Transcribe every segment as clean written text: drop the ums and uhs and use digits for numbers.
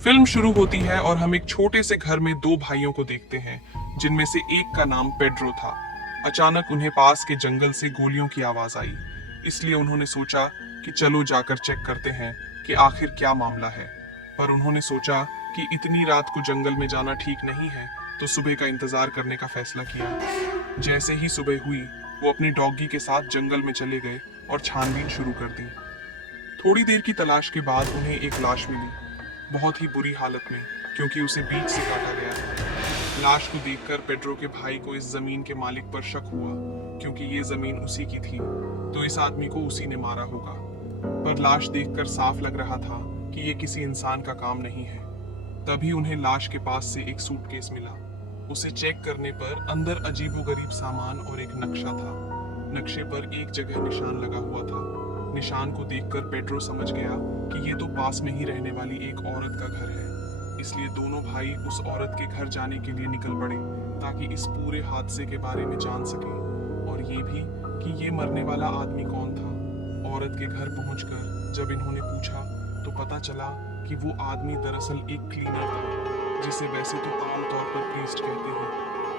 Film शुरू होती है और हम एक छोटे से घर में दो भाइयों को देखते हैं, जिनमें से एक का नाम पेड्रो था। अचानक उन्हें पास के जंगल से गोलियों की आवाज आई, इसलिए उन्होंने सोचा कि चलो जाकर चेक करते हैं कि आखिर क्या मामला है। पर उन्होंने सोचा कि इतनी रात को जंगल में जाना ठीक नहीं है, तो सुबह का इंतजार करने का फैसला किया। जैसे ही सुबह हुई, वो अपनी डॉगी के साथ जंगल में चले गए और छानबीन शुरू कर दी। थोड़ी देर की तलाश के बाद उन्हें एक लाश मिली, बहुत ही बुरी हालत में, क्योंकि उसे बीच से काटा गया था। लाश को देखकर पेड्रो के भाई को इस जमीन के मालिक पर शक हुआ, क्योंकि ये जमीन उसी की थी, तो इस आदमी को उसी ने मारा होगा। पर लाश देखकर साफ लग रहा था कि ये किसी इंसान का काम नहीं है। तभी उन्हें लाश के पास से एक सूटकेस मिला। उसे चेक करने पर अंदर अजीबोगरीब सामान और एक नक्शा था। नक्शे पर एक जगह निशान लगा हुआ था। निशान को देखकर पेड्रो समझ गया कि ये तो पास में ही रहने वाली एक औरत का घर है। इसलिए दोनों भाई उस औरत के घर जाने के लिए निकल पड़े, ताकि इस पूरे हादसे के बारे में जान सकें, और ये भी कि ये मरने वाला आदमी कौन था। औरत के घर पहुंचकर जब इन्होंने पूछा, तो पता चला कि वो आदमी दरअसल एक क्लीनर था, जिसे वैसे तो आमतौर पर प्रीस्ट कहते हैं,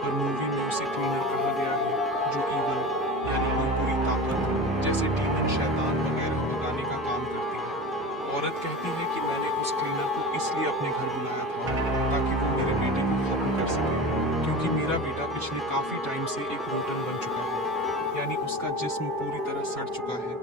पर मूवी में उसे क्लीनर कहा गया है, जो ईवल यानी कोई बुरी ताकत जैसे डीमन, शैतान वगैरह भगाने का काम करती है। औरत कहती है कि मैंने उस क्लीनर को इसलिए अपने घर बुलाया था ताकि वो मेरे बेटे को खत्म कर सके, क्योंकि मेरा बेटा पिछले काफी टाइम से एक रोटन बन चुका है, यानी उसका जिस्म पूरी तरह सड़ चुका है।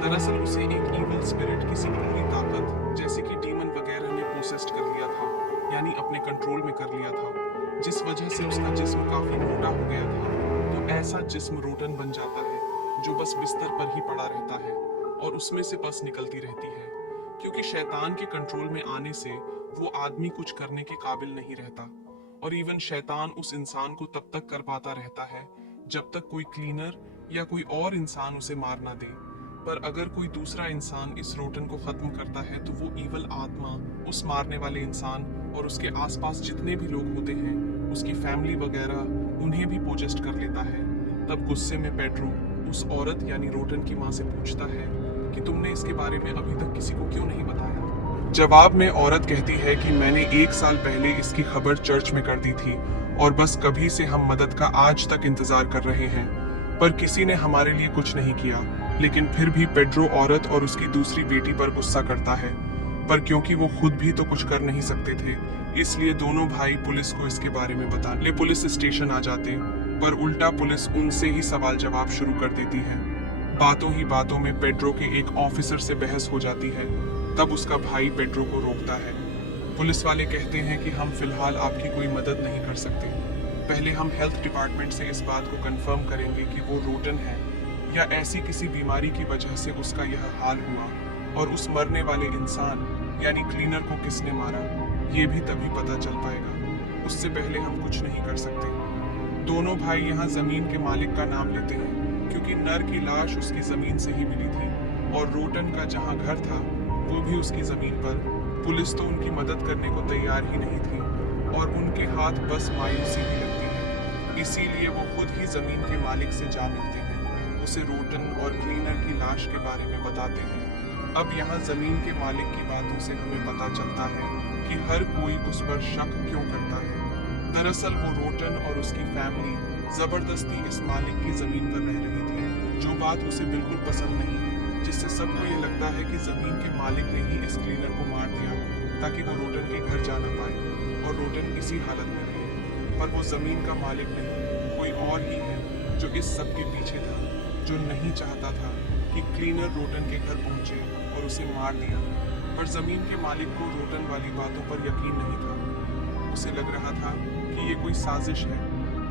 दरअसल उसे एक ईवल स्पिरिट, किसी बुरी ताकत जैसे कि डीमन वगैरह ने पोसेस्ड कर लिया था, यानी अपने कंट्रोल में कर लिया था, जिस वजह से उसका जिस्म काफी मोटा हो गया था। तो ऐसा जिस्म रोटन बन जाता है, जो बस बिस्तर पर ही पड़ा रहता है और उसमें से पस निकलती रहती है, क्योंकि शैतान के कंट्रोल में आने से वो आदमी कुछ करने के काबिल नहीं रहता। और इवन शैतान उस इंसान को तब तक कर पाता रहता है जब तक कोई क्लीनर या कोई और इंसान उसे मार ना दे। पर अगर कोई दूसरा इंसान इस रोटन को खत्म करता है, तो वो ईवल आत्मा उस मारने वाले इंसान और उसके आसपास जितने भी लोग होते हैं, उसकी फैमिली वगैरह, उन्हें भी पोजेस्ट कर लेता है। तब गुस्से में पेड्रो उस औरत यानी रोटन की माँ से पूछता है कि तुमने इसके बारे में अभी तक किसी को क्यों नहीं बताया। जवाब में औरत कहती है कि मैंने 1 साल पहले इसकी खबर चर्च में कर दी थी, और बस कभी से हम मदद का आज तक इंतजार कर रहे हैं, पर किसी ने हमारे लिए कुछ नहीं किया। लेकिन फिर भी पेड्रो औरत और उसकी दूसरी बेटी पर गुस्सा करता है, पर क्योंकि वो खुद भी तो कुछ कर नहीं सकते थे, इसलिए दोनों भाई पुलिस को इसके बारे में बताने ले पुलिस स्टेशन आ जाते, पर उल्टा पुलिस उनसे ही सवाल जवाब शुरू कर देती है। बातों ही बातों में पेड्रो के एक ऑफिसर से बहस हो जाती है। तब उसका भाई पेड्रो को रोकता है। पुलिस वाले कहते हैं कि हम फिलहाल आपकी कोई मदद नहीं कर सकते, पहले हम हेल्थ डिपार्टमेंट से इस बात को कंफर्म करेंगे कि वो रोटन है या ऐसी किसी बीमारी की वजह से उसका यह हाल हुआ, और उस मरने वाले इंसान यानी क्लीनर को किसने मारा, ये भी तभी पता चल पाएगा। उससे पहले हम कुछ नहीं कर सकते। दोनों भाई यहाँ जमीन के मालिक का नाम लेते हैं, क्योंकि नर की लाश उसकी जमीन से ही मिली थी, और रोटन का जहाँ घर था वो भी उसकी जमीन पर। पुलिस तो उनकी मदद करने को तैयार ही नहीं थी, और उनके हाथ बस मायूसी ही लगती है। इसीलिए वो खुद ही जमीन के मालिक से जा मिलते हैं, उसे रोटन और क्लीनर की लाश के बारे में बताते हैं। अब यहाँ जमीन के मालिक की बातों से हमें पता चलता है कि हर कोई उस पर शक क्यों करता है। दरअसल वो रोटन और उसकी फैमिली जबरदस्ती इस मालिक की जमीन पर रह रही थी, जो बात उसे बिल्कुल पसंद नहीं, जिससे सबको ये लगता है कि जमीन के मालिक ने ही इस क्लीनर को मार दिया ताकि वो रोटन के घर जा न पाए और रोटन इसी हालत में रहे। पर वो जमीन का मालिक नहीं, कोई और ही है जो इस सब के पीछे था, जो नहीं चाहता था कि क्लीनर रोटन के घर पहुंचे और उसे मार दिया। पर जमीन के मालिक को रोटन वाली बातों पर यकीन नहीं था। उसे लग रहा था कि ये कोई साजिश है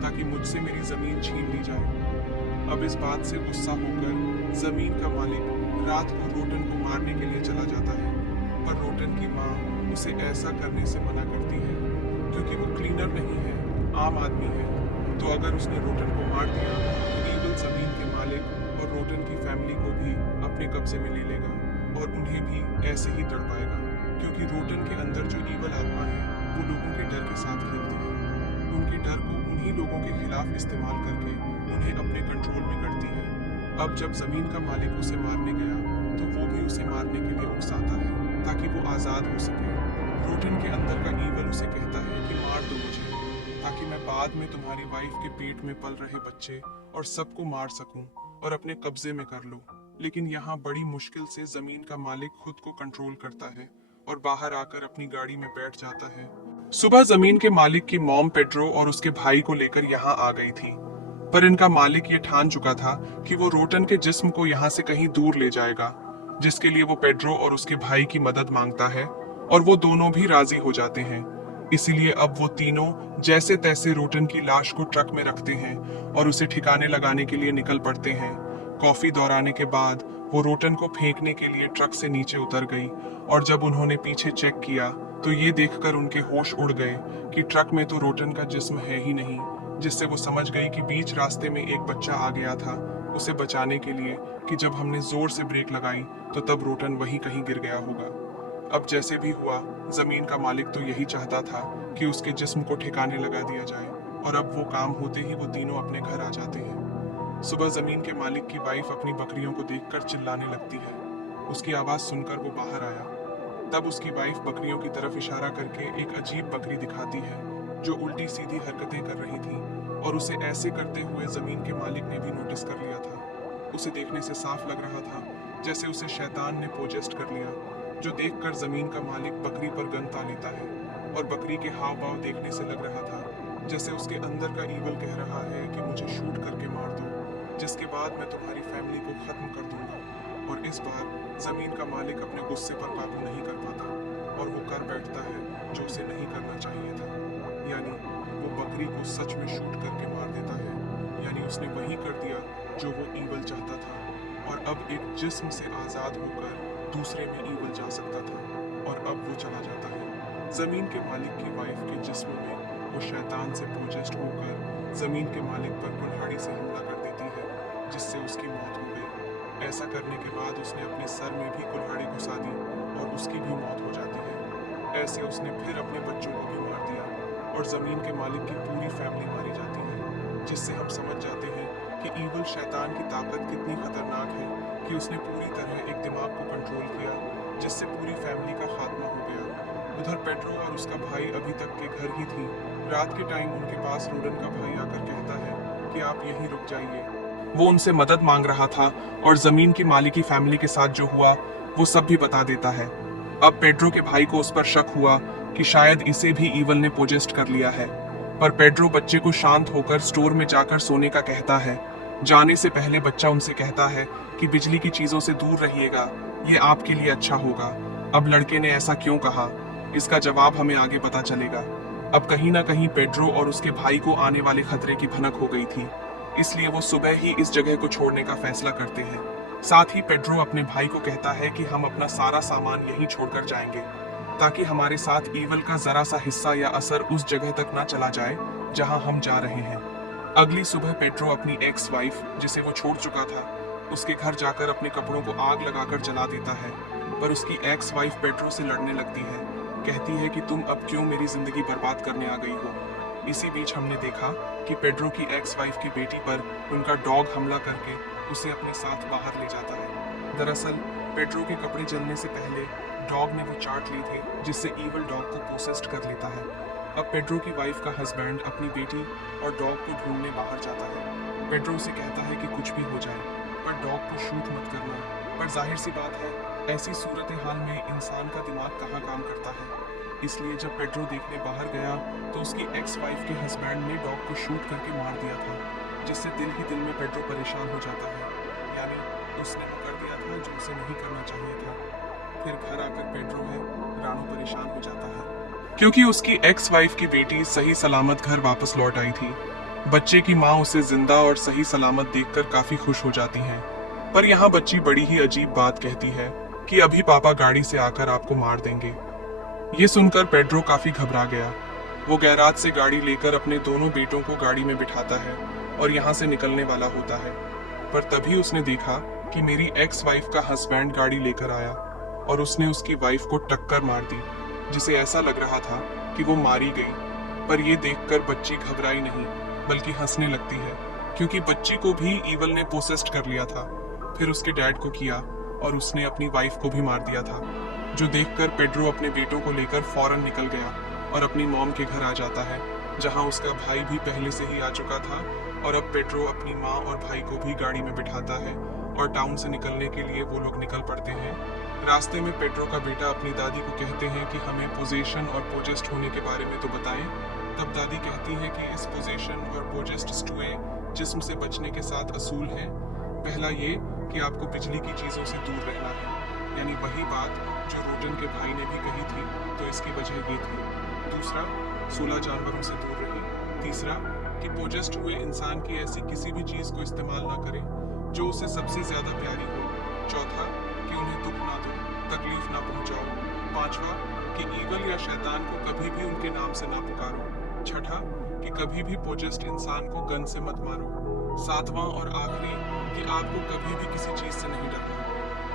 ताकि मुझसे मेरी जमीन छीन ली जाए। अब इस बात से गुस्सा होकर जमीन का मालिक रात को रोटन को मारने के लिए चला जाता है, पर रोटन की माँ उसे ऐसा करने से मना करती है, क्योंकि वो क्लीनर नहीं है, आम आदमी है। तो अगर उसने रोटन को मार दिया तो ईवल जमीन के मालिक और रोटन की फैमिली को भी अपने कब्जे में ले लेगा, और उन्हें भी ऐसे ही तड़पाएगा, क्योंकि रोटन के अंदर जो ईवल आत्मा है वो लोगों के डर के साथ खेलती है। उनके डर को उन्हीं लोगों के खिलाफ इस्तेमाल करके उन्हें अपने कंट्रोल में करती है। अब जब जमीन का मालिक उसे मारने गया, तो वो भी उसे मारने के लिए उकसाता है ताकि वो आज़ाद हो सके। रोटन के अंदर का ईवल उसे कहता है कि मार दो मुझे, ताकि मैं बाद में तुम्हारी वाइफ के पेट में पल रहे बच्चे और सबको मार सकूं और अपने कब्जे में कर लो। लेकिन यहाँ बड़ी मुश्किल से जमीन का मालिक खुद को कंट्रोल करता है और बाहर आकर अपनी गाड़ी में बैठ जाता है। सुबह जमीन के मालिक की मॉम पेड्रो और उसके भाई को लेकर यहाँ आ गई थी, पर इनका मालिक ये ठान चुका था कि वो रोटन के जिस्म को यहाँ से कहीं दूर ले जाएगा, जिसके लिए वो पेड्रो और उसके भाई की मदद मांगता है और वो दोनों भी राजी हो जाते हैं। इसीलिए अब वो तीनों जैसे तैसे रोटन की लाश को ट्रक में रखते हैं और उसे ठिकाने लगाने के लिए निकल पड़ते हैं। कॉफी दोहराने के बाद वो रोटन को फेंकने के लिए ट्रक से नीचे उतर गई और जब उन्होंने पीछे चेक किया तो ये देखकर उनके होश उड़ गए कि ट्रक में तो रोटन का जिस्म है ही नहीं, जिससे वो समझ गई कि बीच रास्ते में एक बच्चा आ गया था उसे बचाने के लिए, कि जब हमने जोर से ब्रेक लगाई तो तब रोटन वहीं कहीं गिर गया होगा। अब जैसे भी हुआ, जमीन का मालिक तो यही चाहता था कि उसके जिस्म को ठिकाने लगा दिया जाए, और अब वो काम होते ही वो तीनों अपने घर आ जाते हैं। सुबह जमीन के मालिक की वाइफ अपनी बकरियों को देखकर चिल्लाने लगती है। उसकी आवाज सुनकर वो बाहर आया। तब उसकी वाइफ बकरियों की तरफ इशारा करके एक अजीब बकरी दिखाती है जो उल्टी सीधी हरकतें कर रही थी, और उसे ऐसे करते हुए जमीन के मालिक ने भी नोटिस कर लिया था। उसे देखने से साफ लग रहा था जैसे उसे शैतान ने पोजेस्ट कर लिया, जो देखकर जमीन का मालिक बकरी पर गन तान लेता है, और बकरी के हाव भाव देखने से लग रहा था जैसे उसके अंदर का ईवल कह रहा है कि मुझे शूट करके मार दो, जिसके बाद मैं तुम्हारी फैमिली को खत्म कर दूंगा। और इस बार जमीन का मालिक अपने गुस्से पर काबू नहीं कर पाता और वो कर बैठता है जो उसे नहीं करना चाहिए था, यानी वो बकरी को सच में शूट करके मार देता है। यानी उसने वही कर दिया जो वो ईवल चाहता था, और अब एक जिस्म से आजाद होकर दूसरे में ईवल जा सकता था, और अब वो चला जाता है। जमीन के मालिक की वाइफ के जिस्म में वो शैतान से पोजेस्ट होकर जमीन के मालिक पर कुल्हाड़ी से हमला कर देती है, जिससे उसकी मौत हो गई। ऐसा करने के बाद उसने अपने सर में भी कुल्हाड़ी घुसा दी और उसकी भी मौत हो जाती है। ऐसे उसने फिर अपने बच्चों को भी मार दिया और जमीन के मालिक की पूरी फैमिली मारी जाती है, जिससे हम समझ जाते हैं कि ईवल शैतान की ताकत कितनी खतरनाक है कि उसने पूरी तरह एक दिमाग को कंट्रोल किया, जिससे पूरी फैमिली का खात्मा हो गया। उधर पेड्रो और उसका भाई अभी तक के घर ही थी। रात के टाइम उनके पास रोडन का भाई आकर कहता है कि आप यहीं रुक जाइए। वो उनसे मदद मांग रहा था और जमीन की मालिक की फैमिली के साथ जो हुआ वो सब भी बता देता है। अब पेड्रो के भाई को उस पर शक हुआ कि शायद इसे भी ईवल ने पोजेस्ट कर लिया है, पर पेड्रो बच्चे को शांत होकर स्टोर में जाकर सोने का कहता है। जाने से पहले बच्चा उनसे कहता है कि बिजली की चीजों से दूर रहिएगा, ये आपके लिए अच्छा होगा। अब लड़के ने ऐसा क्यों कहा, इसका जवाब हमें आगे पता चलेगा। अब कहीं ना कहीं पेड्रो और उसके भाई को आने वाले खतरे की भनक हो गई थी, इसलिए वो सुबह ही इस जगह को छोड़ने का फैसला करते हैं। साथ ही पेड्रो अपने भाई को कहता है कि हम अपना सारा सामान यहीं छोड़कर जाएंगे, ताकि हमारे साथ ईवल का जरा सा हिस्सा या असर उस जगह तक ना चला जाए जहां हम जा रहे हैं। अगली सुबह पेड्रो अपनी एक्स वाइफ, जिसे वो छोड़ चुका था, उसके घर जाकर अपने कपड़ों को आग लगाकर जला देता है, पर उसकी एक्स वाइफ पेड्रो से लड़ने लगती है। कहती है कि तुम अब क्यों मेरी जिंदगी बर्बाद करने आ गई हो। इसी बीच हमने देखा कि पेड्रो की एक्स वाइफ की बेटी पर उनका डॉग हमला करके उसे अपने साथ बाहर ले जाता है। दरअसल पेड्रो के कपड़े जलने से पहले डॉग ने वो चार्ट लिए थे, जिससे ईवल डॉग को पोसेस्ट कर लेता है। अब पेड्रो की वाइफ का हस्बैंड अपनी बेटी और डॉग को ढूंढने बाहर जाता है। पेड्रो उसे कहता है कि कुछ भी हो जाए पर डॉग को शूट मत करना, पर जाहिर सी बात है ऐसी सूरत हाल में इंसान का दिमाग कहाँ काम करता है। इसलिए जब पेड्रो देखने बाहर गया तो उसकी एक्स वाइफ के हस्बैंड ने डॉग को शूट करके मार दिया था, जिससे दिल ही दिल में पेड्रो परेशान हो जाता है। यानी उसने वो कर दिया था जो उसे नहीं करना चाहिए था। फिर घर आकर पेड्रो है रानू परेशान हो जाता है, क्योंकि उसकी एक्स वाइफ की बेटी सही सलामत घर वापस लौट आई थी। बच्चे की माँ उसे जिंदा और सही सलामत देखकर काफी खुश हो जाती है, पर यहाँ बच्ची बड़ी ही अजीब बात कहती है कि अभी पापा गाड़ी से आकर आपको मार देंगे। ये सुनकर पेड्रो काफी घबरा गया। वो गैराज से गाड़ी लेकर अपने दोनों बेटों को गाड़ी में बिठाता है और यहाँ से निकलने वाला होता है, पर तभी उसने देखा कि मेरी एक्स वाइफ का हस्बैंड गाड़ी लेकर आया और उसने उसकी वाइफ को टक्कर मार दी, जिसे ऐसा लग रहा था कि वो मारी गई। पर ये देखकर बच्ची घबराई नहीं बल्कि हंसने लगती है, क्योंकि बच्ची को भी ईवल ने पोसेस्ट कर लिया था। फिर उसके डैड को किया और उसने अपनी वाइफ को भी मार दिया था। जो देखकर पेड्रो अपने बेटों को लेकर फौरन निकल गया और अपनी मॉम के घर आ जाता है, जहां उसका भाई भी पहले से ही आ चुका था। और अब पेड्रो अपनी माँ और भाई को भी गाड़ी में बिठाता है और टाउन से निकलने के लिए वो लोग निकल पड़ते हैं। रास्ते में पेड्रो का बेटा अपनी दादी को कहते हैं कि हमें पोजेशन और पोजेस्ट होने के बारे में तो बताएं। तब दादी कहती है कि इस पोजेशन और पोजेस्ट टुए जिस्म से बचने के 7 असूल हैं। पहला ये कि आपको बिजली की चीज़ों से दूर रहना है, यानी वही बात जो रोटन के भाई ने भी कही थी, तो इसकी वजह ये थी। दूसरा, 16 जानवरों से दूर रहें। तीसरा, कि पोजेस्ट हुए इंसान की ऐसी किसी भी चीज़ को इस्तेमाल ना करें जो उसे सबसे ज़्यादा प्यारी हो। चौथा, कि उन्हें दुख ना दो, तकलीफ ना पहुंचाओ। पांचवा, कि ईगल या शैतान को कभी भी उनके नाम से ना पुकारो। छठा, कि कभी भी पोजेस्ट इंसान को गन से मत मारो। सातवां और आखिरी, कि आपको कभी भी किसी चीज से नहीं डरना,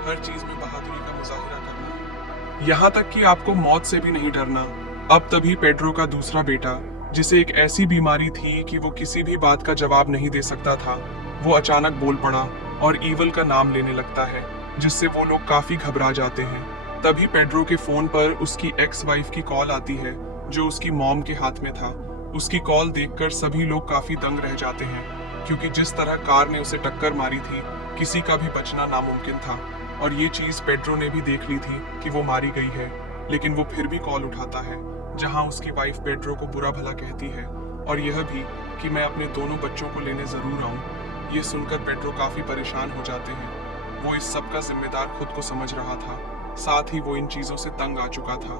हर चीज में बहादुरी का मुजाहिरा करना है, यहाँ तक कि आपको मौत से भी नहीं डरना। अब तभी पेड्रो का दूसरा बेटा, जिसे एक ऐसी बीमारी थी कि वो किसी भी बात का जवाब नहीं दे सकता था, वो अचानक बोल पड़ा और ईवल का नाम लेने लगता है, जिससे वो लोग काफी घबरा जाते हैं। तभी पेड्रो के फोन पर उसकी एक्स वाइफ की कॉल आती है, जो उसकी मॉम के हाथ में था। उसकी कॉल देखकर सभी लोग काफी दंग रह जाते हैं, क्योंकि जिस तरह कार ने उसे टक्कर मारी थी, किसी का भी बचना नामुमकिन था। और ये चीज पेड्रो ने भी देख ली थी कि वो मारी गई है, लेकिन वो फिर भी कॉल उठाता है, जहां उसकी वाइफ पेड्रो को बुरा भला कहती है, और यह भी कि मैं अपने दोनों बच्चों को लेने जरूर आऊं। ये सुनकर पेड्रो काफी परेशान हो जाते हैं। वो इस सब का जिम्मेदार खुद को समझ रहा था, साथ ही वो इन चीजों से तंग आ चुका था।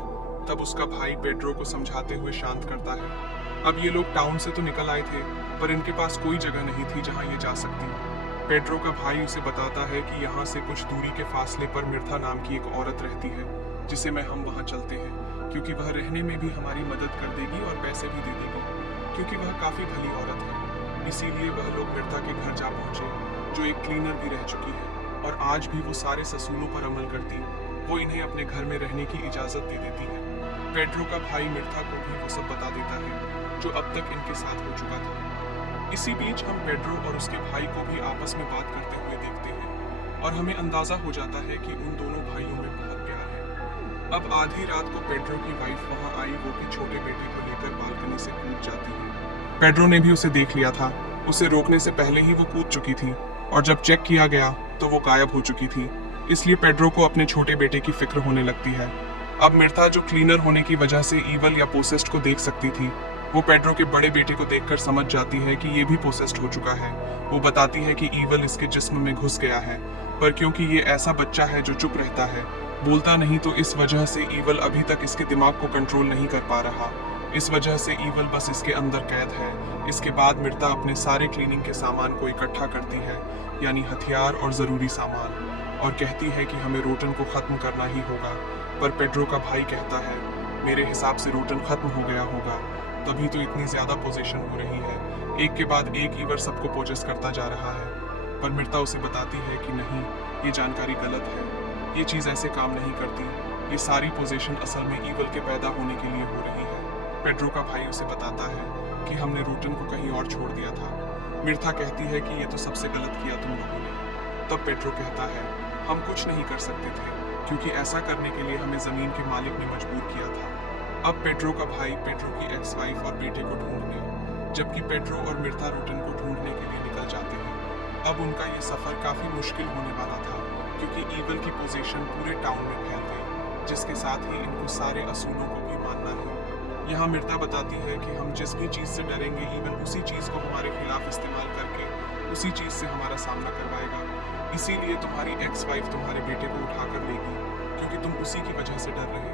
तब उसका भाई पेड्रो को समझाते हुए शांत करता है। अब ये लोग टाउन से तो निकल आए थे, पर इनके पास कोई जगह नहीं थी जहां ये जा सकती। पेड्रो का भाई उसे बताता है कि यहाँ से कुछ दूरी के फासले पर मिर्था नाम की एक औरत रहती है, जिसे मैं हम वहाँ चलते हैं, क्योंकि वह रहने में भी हमारी मदद कर देगी और पैसे भी दे देगी, क्योंकि वह काफी भली औरत है। इसीलिए वह लोग मिर्था के घर जा पहुंचे, जो एक क्लीनर भी रह चुकी है, और आज भी वो सारे ससूलों पर अमल करती। वो इन्हें अपने घर में रहने की इजाजत दे देती है। पेड्रो का भाई मिर्था को भी वो सब बता देता है, जो अब तक इनके साथ हो चुका था। इसी बीच हम पेड्रो और उसके भाई को भी आपस में बात करते हुए देखते हैं, और हमें अंदाजा हो जाता है कि उन दोनों भाइयों में बहुत प्यार है। अब आधी रात को पेड्रो की वाइफ वहां आई, वो भी छोटे बेटे को लेकर बालकनी से कूद जाती है। पेड्रो ने भी उसे देख लिया था। उसे रोकने से पहले ही वो कूद चुकी थी, और जब चेक किया गया तो वो गायब हो चुकी थी। इसलिए पेड्रो को अपने छोटे बेटे की फिक्र होने लगती है। अब मिर्था, जो क्लीनर होने की वजह से ईवल या पोसेस्ड को देख सकती थी, वो पेड्रो के बड़े बेटे को देखकर समझ जाती है कि ये भी पोसेस्ड हो चुका है। वो बताती है कि ईवल इसके जिस्म में घुस गया है, पर क्योंकि ये ऐसा बच्चा है जो चुप रहता है, बोलता नहीं, तो इस वजह से ईवल अभी तक इसके दिमाग को कंट्रोल नहीं कर पा रहा। इस वजह से ईवल बस इसके अंदर कैद है। इसके बाद मिर्था अपने सारे क्लीनिंग के सामान को इकट्ठा करती है, यानी हथियार और जरूरी सामान, और कहती है कि हमें रोटन को खत्म करना ही होगा। पर पेड्रो का भाई कहता है, मेरे हिसाब से रोटन खत्म हो गया होगा, तभी तो इतनी ज्यादा पोजीशन हो रही है। एक के बाद एक ईवर सबको पोजेस करता जा रहा है। पर मिर्था उसे बताती है कि नहीं, ये जानकारी गलत है, ये चीज ऐसे काम नहीं करती। ये सारी पोजीशन असल में ईवल के पैदा होने के लिए हो रही है। पेड्रो का भाई उसे बताता है कि हमने रोटन को कहीं और छोड़ दिया था। मिर्था कहती है कि ये तो सबसे गलत किया तुम लोगों ने। तब पेड्रो कहता है, हम कुछ नहीं कर सकते थे, क्योंकि ऐसा करने के लिए हमें जमीन के मालिक ने मजबूर किया था। अब पेड्रो का भाई पेड्रो की एक्स वाइफ और बेटे को ढूंढने, जबकि पेड्रो और मिर्था रोटन को ढूंढने के लिए निकल जाते हैं। अब उनका ये सफर काफी मुश्किल होने वाला था, क्योंकि ईवल की पोजीशन पूरे टाउन में फैल गई, जिसके साथ ही इनको सारे असूलों को भी मानना है। यहाँ मिर्था बताती है कि हम जिस भी चीज से डरेंगे, ईवल उसी चीज को हमारे खिलाफ इस्तेमाल करके उसी चीज से हमारा सामना करवाएगा। इसीलिए तुम्हारी एक्स वाइफ तुम्हारे बेटे को उठा कर लेगी, क्योंकि तुम उसी की वजह से डर रहे।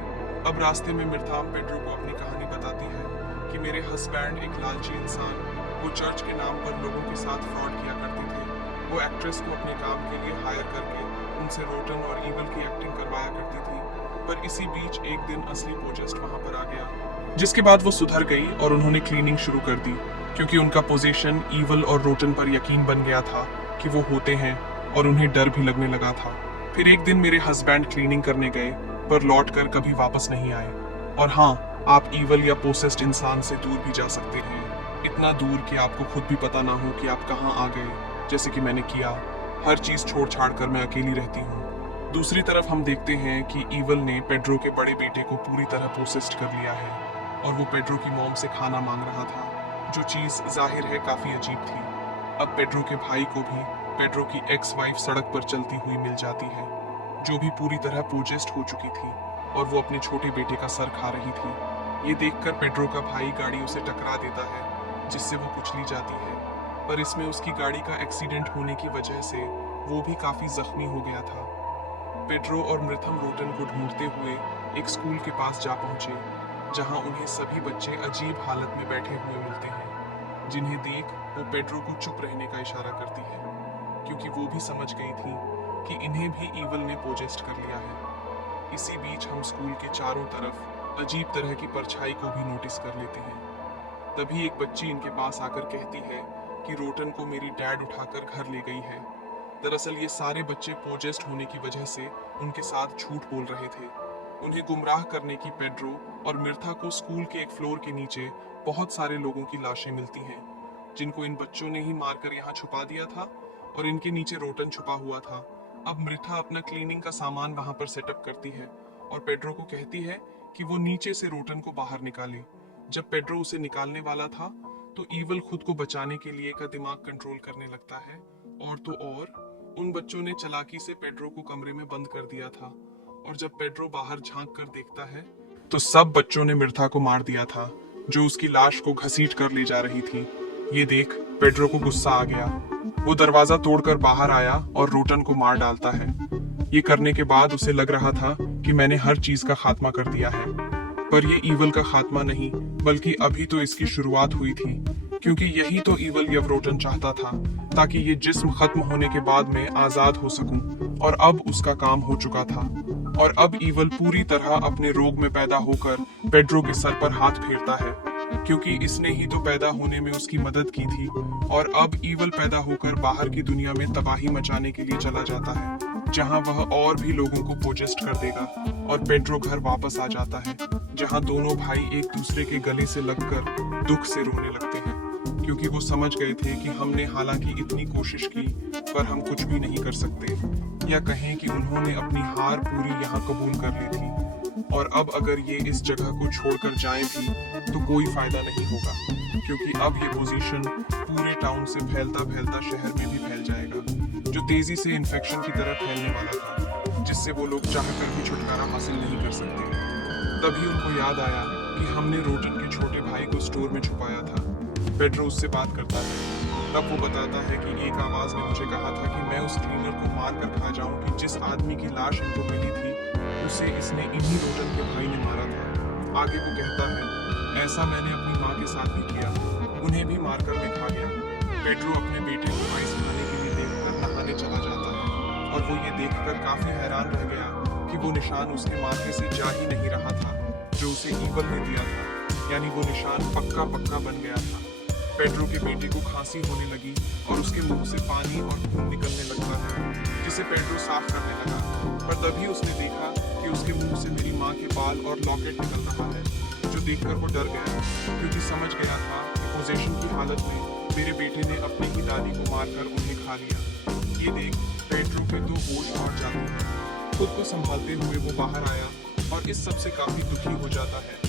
अब रास्ते में मिर्था पेड्रो को अपनी कहानी बताती है कि मेरे हस्बैंड एक लालची इंसान, वो चर्च के नाम पर लोगों के साथ फ्रॉड किया करते थे। वो एक्ट्रेस को अपने काम के लिए हायर करके उनसे रोटन और ईवल की एक्टिंग करवाया करती थी। पर इसी बीच एक दिन असली पोजेस्ट वहां पर आ गया, जिसके बाद वो सुधर गई और उन्होंने क्लीनिंग शुरू कर दी, क्योंकि उनका पोजीशन ईवल और रोटन पर यकीन बन गया था कि वो होते हैं, और उन्हें डर भी लगने लगा था। फिर एक दिन मेरे हस्बैंड क्लीनिंग करने गए, पर लौटकर कभी वापस नहीं आए। और हाँ, आप ईवल या पोसेस्ड इंसान से दूर भी जा सकते हैं, इतना दूर कि आपको खुद भी पता ना हो कि आप कहाँ आ गए, जैसे कि मैंने किया। हर चीज छोड़ छाड़ कर मैं अकेली रहती हूँ। दूसरी तरफ हम देखते हैं कि ईवल ने पेड्रो के बड़े बेटे को पूरी तरह पोसेस्ड कर लिया है और वो पेड्रो की मॉम से खाना मांग रहा था, जो चीज़ जाहिर है काफ़ी अजीब थी। अब पेड्रो के भाई को भी पेड्रो की एक्स वाइफ सड़क पर चलती हुई मिल जाती है, जो भी पूरी तरह पोजेस्ड हो चुकी थी और वो अपने छोटे बेटे का सर खा रही थी। ये देखकर पेड्रो का भाई गाड़ी उसे टकरा देता है, जिससे वो कुचली जाती है, पर इसमें उसकी गाड़ी का एक्सीडेंट होने की वजह से वो भी काफ़ी जख्मी हो गया था। पेड्रो और मृथम रोटन को ढूंढते हुए एक स्कूल के पास जा पहुंचे, जहां उन्हें सभी बच्चे अजीब हालत में बैठे हुए मिलते हैं, जिन्हें देख वो पेड्रो को चुप रहने का इशारा करती है, क्योंकि वो भी समझ गई थी कि इन्हें भी ईवल ने पोजेस्ट कर लिया है। इसी बीच हम स्कूल के चारों तरफ अजीब तरह की परछाई को भी नोटिस कर लेते हैं। तभी एक बच्ची इनके पास आकर कहती है कि रोटन को मेरी डैड उठाकर घर ले गई है। दरअसल ये सारे बच्चे पोजेस्ट होने की वजह से उनके साथ झूठ बोल रहे थे। उन्हें गुमराह करने की पेड्रो और मिर्था को स्कूल के एक फ्लोर के नीचे बहुत सारे लोगों की लाशें मिलती हैं, जिनको इन बच्चों ने ही मारकर यहाँ छुपा दिया था और इनके नीचे रोटन छुपा हुआ था। अब मिर्था अपना क्लीनिंग का सामान वहां पर सेटअप करती है और पेड्रो को कहती है कि वो नीचे से रोटन को बाहर निकाले। जब पेड्रो उसे निकालने वाला था तो ईवल खुद को बचाने के लिए का दिमाग कंट्रोल करने लगता है, और तो और उन बच्चों ने चालाकी से पेड्रो को कमरे में बंद कर दिया था, और जब पेड्रो बाहर झांक कर देखता है तो सब बच्चों ने मिर्था को मार दिया था, जो उसकी लाश को घसीट कर ले जा रही थी। ये देख पेड्रो को गुस्सा आ गया। वो दरवाजा तोड़कर बाहर आया और रोटन को मार डालता है। ये करने के बाद उसे लग रहा था कि मैंने हर चीज का खात्मा कर दिया है, पर ये ईवल का खात्मा नहीं, बल्कि अभी तो इसकी शुरुआत हुई थी, क्योंकि यही तो ईवल यवरोटन चाहता था, ताकि ये जिस्म खत्म होने के बाद में आजाद हो सकूं, और अब उसका काम हो चुका था। और अब ईवल पूरी तरह अपने रोग में पैदा होकर पेड्रो के सर पर हाथ फेरता है, क्योंकि इसने ही तो पैदा होने में उसकी मदद की थी, और अब ईवल पैदा होकर बाहर की दुनिया में तबाही मचाने के लिए चला जाता है, जहां वह और भी लोगों को पोजेस्ट कर देगा, और पेड्रो घर वापस आ जाता है, जहां दोनों भाई एक दूसरे के गले से लगकर दुख से रोने लगते हैं, क्योंकि वो समझ गए थे कि हमने हालांकि इतनी कोशिश की, पर हम कुछ भी नहीं कर सकते, या कहें कि उन्होंने अपनी हार पूरी यहाँ कबूल कर ली थी, और अब अगर ये इस जगह को छोड़कर जाएं भी तो कोई फायदा नहीं होगा, क्योंकि अब ये पोजीशन पूरे टाउन से फैलता फैलता शहर में भी फैल जाएगा, जो तेजी से इन्फेक्शन की तरह फैलने वाला था, जिससे वो लोग चाहकर भी छुटकारा हासिल नहीं कर सकते। तभी उनको याद आया कि हमने रोटन के छोटे भाई को स्टोर में छुपाया था। पेड्रो उससे बात करता है, तब वो बताता है कि एक आवाज ने मुझे कहा था कि मैं उस क्लीनर को मार कर खा जाऊं कि जिस आदमी की लाश इनको मिली थी उसे इसने इन्हीं रोटन के भाई ने मारा था। आगे वो कहता है, ऐसा मैंने अपनी माँ के साथ भी किया, उन्हें भी मारकर मैं खा गया। पेड्रो अपने बेटे को आइस खाने के लिए देखकर नहाने चला जाता है, और वो ये देखकर काफी हैरान रह गया कि वो निशान उसके माथे से जा ही नहीं रहा था, जो उसे ईवल ने दिया था, यानी वो निशान पक्का पक्का बन गया था। पेड्रो के बेटे को खांसी होने लगी और उसके मुंह से पानी और खून निकलने लगता है, जिसे पेड्रो साफ करने लगा, पर तभी उसने देखा कि उसके मुंह से मेरी माँ के बाल और लॉकेट निकल रहा है, जो देखकर वो डर गया, क्योंकि समझ गया था कि पोजेशन की हालत में मेरे बेटे ने अपनी ही दादी को मारकर उन्हें खा लिया। ये देख पेड्रो के तो होश लौट जाते हैं। खुद को संभालते हुए वो बाहर आया और इस सब से काफी दुखी हो जाता है।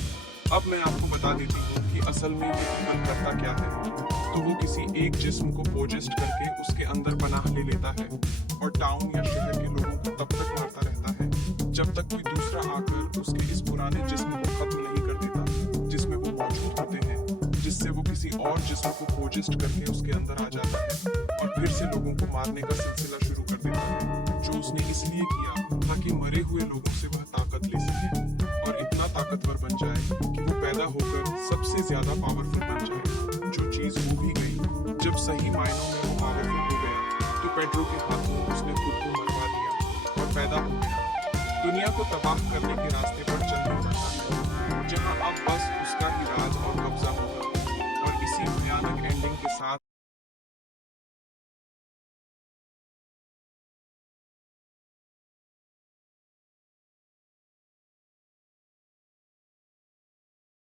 अब मैं आपको बता देती हूँ कि असल में ये ईवल करता क्या है। तो वो किसी एक जिस्म को पोजेस्ट करके उसके अंदर पनाह ले लेता है और टाउन या शहर के लोगों को तब तक मारता रहता है जब तक कोई दूसरा आकर उसके इस पुराने जिस्म को खत्म नहीं कर देता जिसमें वो मौजूद होते हैं, जिससे वो किसी और जिस्म को पोजेस्ट करके उसके अंदर आ जाता है और फिर से लोगों को मारने का सिलसिला शुरू कर देता है, जो उसने इसलिए किया ताकि मरे हुए लोगों से वह ताकत ले सके और इतना ताकतवर बन जाए कि वो पैदा होकर सबसे ज्यादा पावरफुल बन जाए। जो चीज हो भी गई, जब सही मायनों में वो पावरफुल हो गया तो पेड्रो के हाथों उसने खुद को मरवा दिया और पैदा हो गया। दुनिया को तबाह करने के रास्ते पर चलने पड़ता है, जहाँ अब बस उसका ही राज और कब्जा हो